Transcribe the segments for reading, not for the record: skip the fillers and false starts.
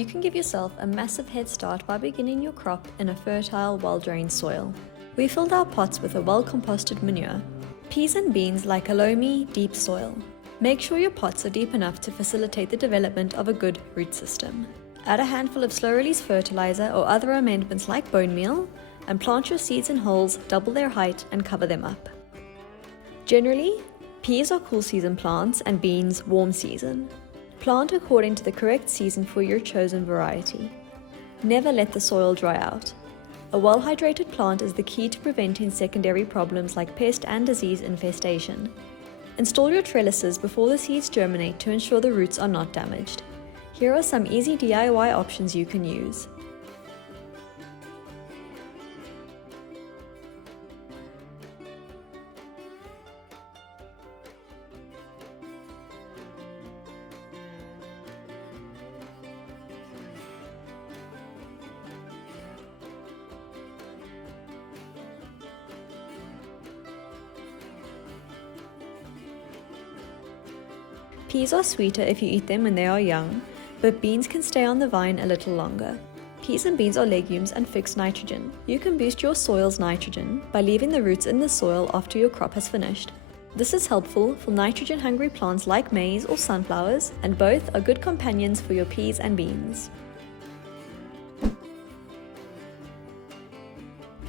You can give yourself a massive head start by beginning your crop in a fertile, well-drained soil. We filled our pots with a well-composted manure. Peas and beans like a loamy, deep soil. Make sure your pots are deep enough to facilitate the development of a good root system. Add a handful of slow-release fertilizer or other amendments like bone meal, and plant your seeds in holes double their height and cover them up. Generally, peas are cool season plants and beans warm season. Plant according to the correct season for your chosen variety. Never let the soil dry out. A well-hydrated plant is the key to preventing secondary problems like pest and disease infestation. Install your trellises before the seeds germinate to ensure the roots are not damaged. Here are some easy DIY options you can use. Peas are sweeter if you eat them when they are young, but beans can stay on the vine a little longer. Peas and beans are legumes and fix nitrogen. You can boost your soil's nitrogen by leaving the roots in the soil after your crop has finished. This is helpful for nitrogen-hungry plants like maize or sunflowers, and both are good companions for your peas and beans.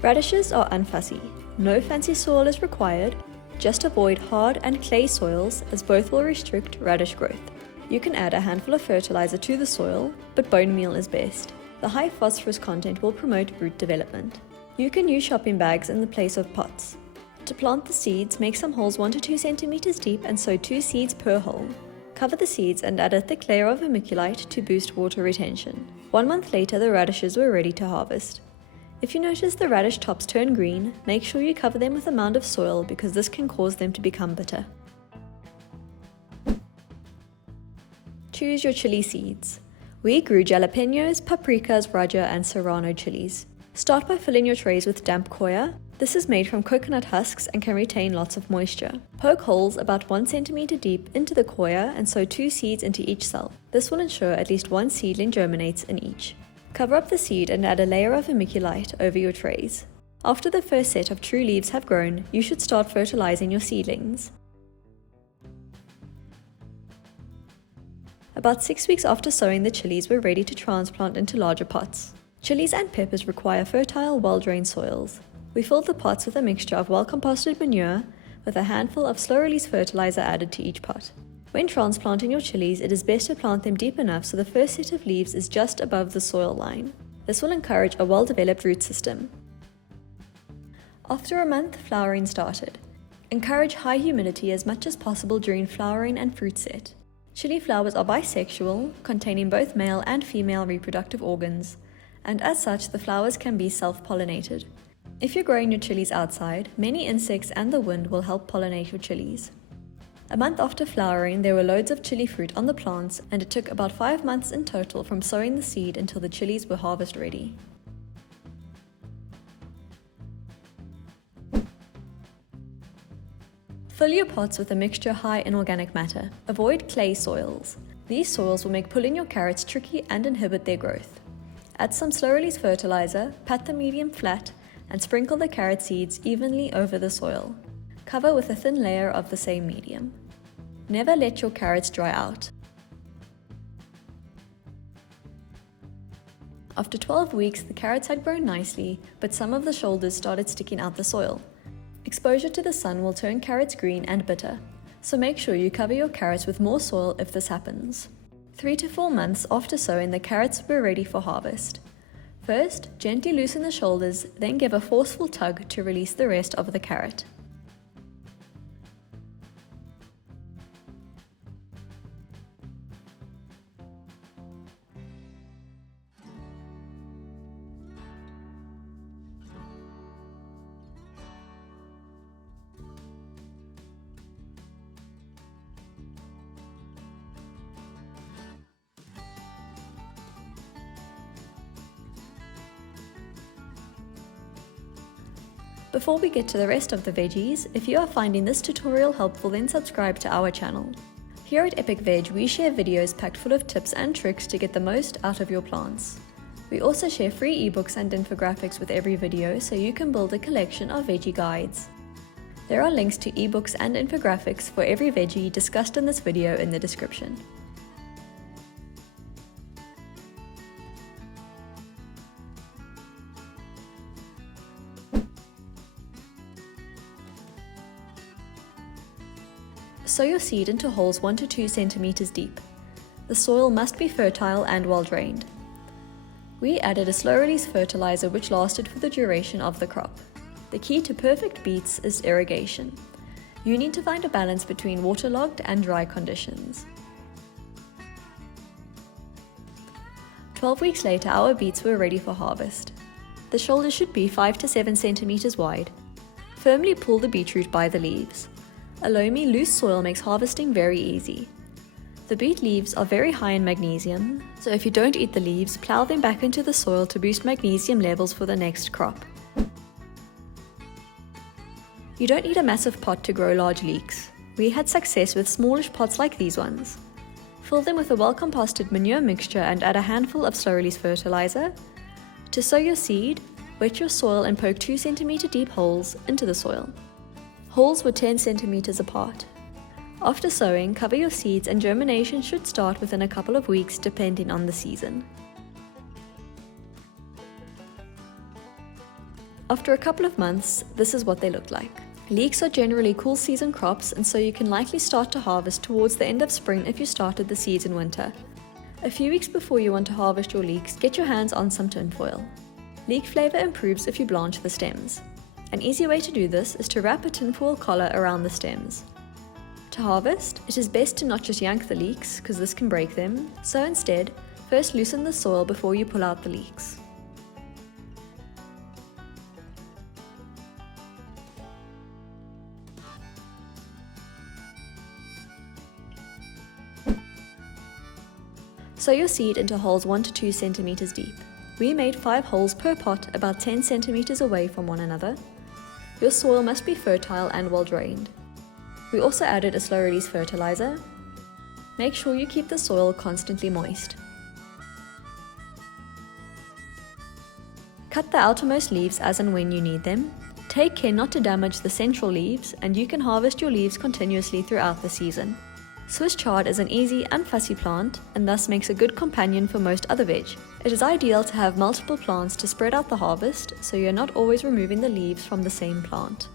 Radishes are unfussy. No fancy soil is required. Just avoid hard and clay soils as both will restrict radish growth. You can add a handful of fertilizer to the soil, but bone meal is best. The high phosphorus content will promote root development. You can use shopping bags in the place of pots. To plant the seeds, make some holes 1 to 2 centimeters deep and sow 2 seeds per hole. Cover the seeds and add a thick layer of vermiculite to boost water retention. 1 month later, the radishes were ready to harvest. If you notice the radish tops turn green, make sure you cover them with a mound of soil because this can cause them to become bitter. Choose your chili seeds. We grew jalapenos, paprikas, raja and serrano chilies. Start by filling your trays with damp coir. This is made from coconut husks and can retain lots of moisture. Poke holes about 1 centimeter deep into the coir and sow 2 seeds into each cell. This will ensure at least 1 seedling germinates in each. Cover up the seed and add a layer of vermiculite over your trays. After the first set of true leaves have grown, you should start fertilizing your seedlings. About 6 weeks after sowing, the chilies were ready to transplant into larger pots. Chilies and peppers require fertile, well-drained soils. We filled the pots with a mixture of well-composted manure with a handful of slow-release fertilizer added to each pot. When transplanting your chilies, it is best to plant them deep enough so the first set of leaves is just above the soil line. This will encourage a well-developed root system. After a month, flowering started. Encourage high humidity as much as possible during flowering and fruit set. Chili flowers are bisexual, containing both male and female reproductive organs, and as such the flowers can be self-pollinated. If you're growing your chilies outside, many insects and the wind will help pollinate your chilies. A month after flowering, there were loads of chili fruit on the plants, and it took about 5 months in total from sowing the seed until the chilies were harvest ready. Fill your pots with a mixture high in organic matter. Avoid clay soils. These soils will make pulling your carrots tricky and inhibit their growth. Add some slow-release fertilizer, pat the medium flat, and sprinkle the carrot seeds evenly over the soil. Cover with a thin layer of the same medium. Never let your carrots dry out. After 12 weeks, the carrots had grown nicely, but some of the shoulders started sticking out the soil. Exposure to the sun will turn carrots green and bitter, so make sure you cover your carrots with more soil if this happens. 3 to 4 months after sowing, the carrots were ready for harvest. First, gently loosen the shoulders, then give a forceful tug to release the rest of the carrot. Before we get to the rest of the veggies, if you are finding this tutorial helpful, then subscribe to our channel. Here at Epic Veg, we share videos packed full of tips and tricks to get the most out of your plants. We also share free ebooks and infographics with every video so you can build a collection of veggie guides. There are links to ebooks and infographics for every veggie discussed in this video in the description. Sow your seed into holes 1 to 2 centimeters deep. The soil must be fertile and well drained. We added a slow release fertilizer which lasted for the duration of the crop. The key to perfect beets is irrigation. You need to find a balance between waterlogged and dry conditions. 12 weeks later, our beets were ready for harvest. The shoulder should be 5 to 7 centimeters wide. Firmly pull the beetroot by the leaves. A loamy, loose soil makes harvesting very easy. The beet leaves are very high in magnesium, so if you don't eat the leaves, plow them back into the soil to boost magnesium levels for the next crop. You don't need a massive pot to grow large leeks. We had success with smallish pots like these ones. Fill them with a well-composted manure mixture and add a handful of slow-release fertilizer. To sow your seed, wet your soil and poke 2 cm deep holes into the soil. Holes were 10 centimeters apart. After sowing, cover your seeds and germination should start within a couple of weeks depending on the season. After a couple of months, this is what they look like. Leeks are generally cool season crops, and so you can likely start to harvest towards the end of spring if you started the seeds in winter. A few weeks before you want to harvest your leeks, get your hands on some tinfoil. Leek flavor improves if you blanch the stems. An easy way to do this is to wrap a tinfoil collar around the stems. To harvest, it is best to not just yank the leeks, because this can break them, so instead, first loosen the soil before you pull out the leeks. Sow your seed into holes 1 to 2 centimeters deep. We made 5 holes per pot about 10 centimeters away from one another. Your soil must be fertile and well drained. We also added a slow release fertilizer. Make sure you keep the soil constantly moist. Cut the outermost leaves as and when you need them. Take care not to damage the central leaves, and you can harvest your leaves continuously throughout the season. Swiss chard is an easy and fussy plant and thus makes a good companion for most other veg. It is ideal to have multiple plants to spread out the harvest, so you're not always removing the leaves from the same plant.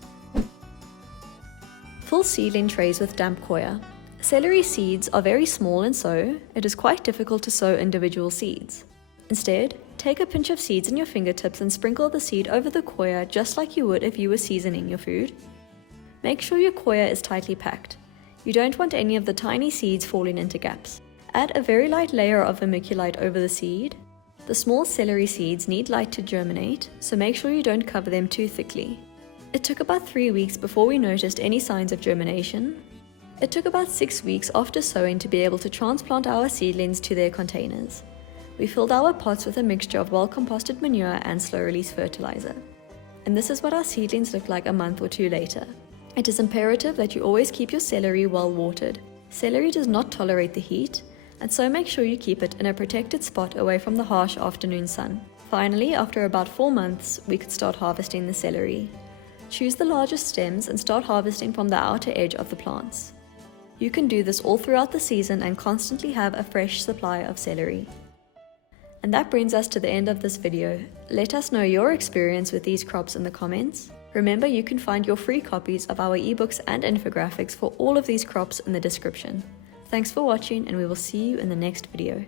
Full seedling trays with damp coir. Celery seeds are very small, and so it is quite difficult to sow individual seeds. Instead, take a pinch of seeds in your fingertips and sprinkle the seed over the coir just like you would if you were seasoning your food. Make sure your coir is tightly packed. You don't want any of the tiny seeds falling into gaps. Add a very light layer of vermiculite over the seed. The small celery seeds need light to germinate, so make sure you don't cover them too thickly. It took about 3 weeks before we noticed any signs of germination. It took about 6 weeks after sowing to be able to transplant our seedlings to their containers. We filled our pots with a mixture of well-composted manure and slow-release fertilizer. And this is what our seedlings look like a month or 2 later. It is imperative that you always keep your celery well watered. Celery does not tolerate the heat, and so make sure you keep it in a protected spot away from the harsh afternoon sun. Finally, after about 4 months, we could start harvesting the celery. Choose the largest stems and start harvesting from the outer edge of the plants. You can do this all throughout the season and constantly have a fresh supply of celery. And that brings us to the end of this video. Let us know your experience with these crops in the comments. Remember, you can find your free copies of our ebooks and infographics for all of these crops in the description. Thanks for watching, and we will see you in the next video.